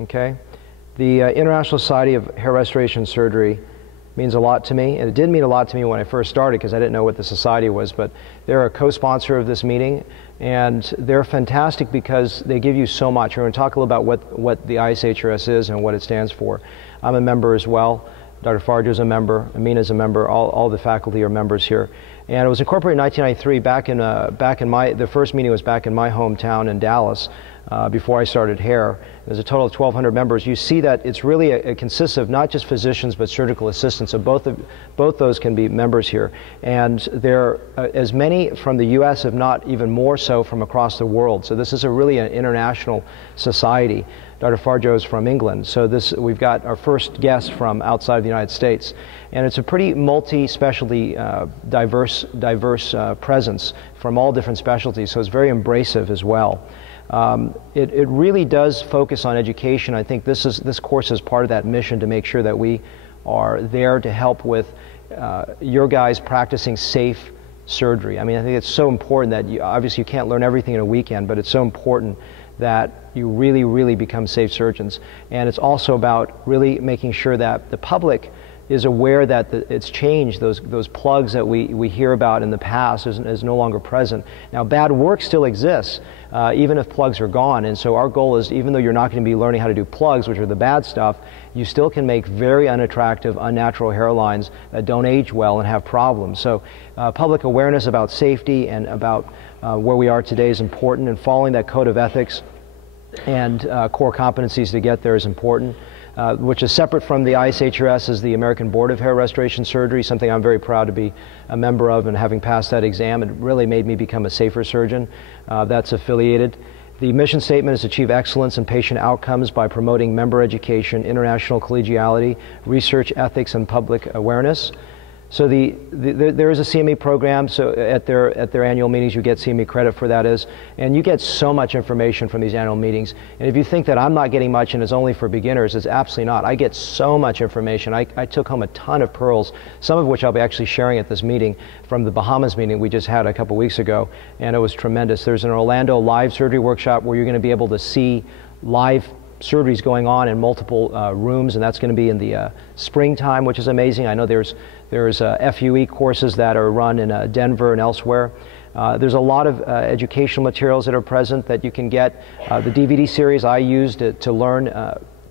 Okay? The International Society of Hair Restoration Surgery means a lot to me, and it did mean a lot to me when I first started because I didn't know what the society was, but they're a co-sponsor of this meeting, and they're fantastic because they give you so much. We're going to talk a little about what the ISHRS is and what it stands for. I'm a member as well. Dr. Farjo's a member, Amina's a member, all the faculty are members here. And it was incorporated in 1993, the first meeting was back in my hometown in Dallas, before I started hair. There's a total of 1,200 members. You see that it's really it consists of not just physicians but surgical assistants. So both those can be members here. And there are as many from the U.S., if not even more so, from across the world. So this is really an international society. Dr. Farjo is from England, so we've got our first guest from outside of the United States. And it's a pretty multi-specialty, diverse presence from all different specialties, so it's very embracive as well. It really does focus on education. I think this course is part of that mission to make sure that we are there to help with your guys practicing safe surgery. I mean, I think it's so important that obviously you can't learn everything in a weekend, but it's so important that you really become safe surgeons. And it's also about really making sure that the public is aware that it's changed. Those plugs that we hear about in the past is no longer present. Now, bad work still exists, even if plugs are gone. And so our goal is, even though you're not going to be learning how to do plugs, which are the bad stuff, you still can make very unattractive, unnatural hairlines that don't age well and have problems. So public awareness about safety and about where we are today is important, and following that code of ethics and core competencies to get there is important. Which is separate from the ISHRS is the American Board of Hair Restoration Surgery, something I'm very proud to be a member of, and having passed that exam, it really made me become a safer surgeon. That's affiliated. The mission statement is to achieve excellence in patient outcomes by promoting member education, international collegiality, research ethics, and public awareness. So there is a CME program, so at their annual meetings you get CME credit for that and you get so much information from these annual meetings. And if you think that I'm not getting much and it's only for beginners, it's absolutely not. I get so much information. I took home a ton of pearls, some of which I'll be actually sharing at this meeting from the Bahamas meeting we just had a couple weeks ago, and it was tremendous. There's an Orlando live surgery workshop where you're going to be able to see live surgeries going on in multiple rooms, and that's going to be in the springtime, which is amazing. I know there's FUE courses that are run in Denver and elsewhere. There's a lot of educational materials that are present that you can get. The DVD series I used to learn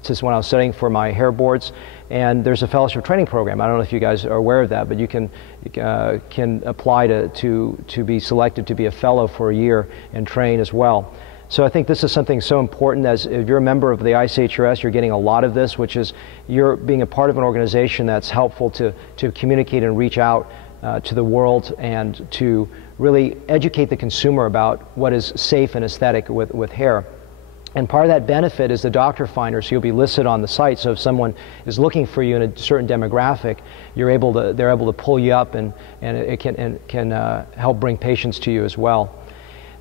just when I was studying for my hair boards, and there's a fellowship training program. I don't know if you guys are aware of that, but you can apply to be selected to be a fellow for a year and train as well. So I think this is something so important. As if you're a member of the ISHRS, you're getting a lot of this, which is you're being a part of an organization that's helpful to communicate and reach out to the world and to really educate the consumer about what is safe and aesthetic with hair. And part of that benefit is the doctor finder, so you'll be listed on the site. So if someone is looking for you in a certain demographic, they're able to pull you up, and it can help bring patients to you as well.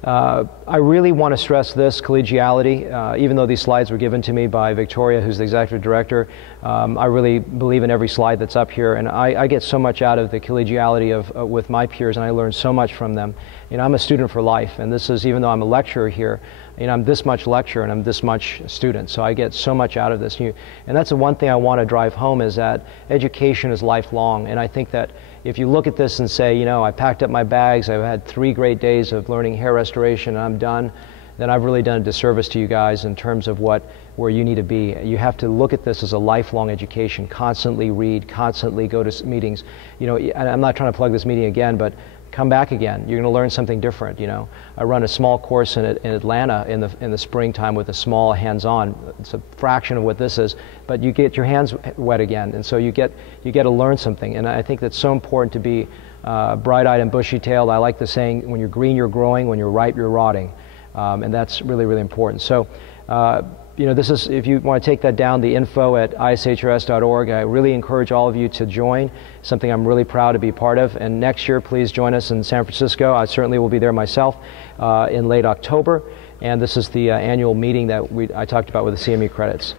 I really want to stress this, collegiality. Even though these slides were given to me by Victoria, who's the executive director, I really believe in every slide that's up here, and I get so much out of the collegiality with my peers, and I learn so much from them. You know, I'm a student for life, and this is, even though I'm a lecturer here, you know, I'm this much lecturer and I'm this much student, so I get so much out of this. And that's the one thing I want to drive home, is that education is lifelong, and I think that if you look at this and say, you know, I packed up my bags, I've had 3 great days of learning hair restoration and I'm done, then I've really done a disservice to you guys in terms of where you need to be. You have to look at this as a lifelong education, constantly read, constantly go to meetings. You know, I'm not trying to plug this meeting again, but come back again. You're going to learn something different. You know, I run a small course in Atlanta in the springtime with a small hands-on. It's a fraction of what this is, but you get your hands wet again, and so you get to learn something. And I think that's so important to be bright-eyed and bushy-tailed. I like the saying, when you're green, you're growing; when you're ripe, you're rotting, and that's really important. So. You know, this is, if you want to take that down, the info at ishrs.org. I really encourage all of you to join, something I'm really proud to be part of. And next year, please join us in San Francisco. I certainly will be there myself in late October. And this is the annual meeting that I talked about with the CME credits.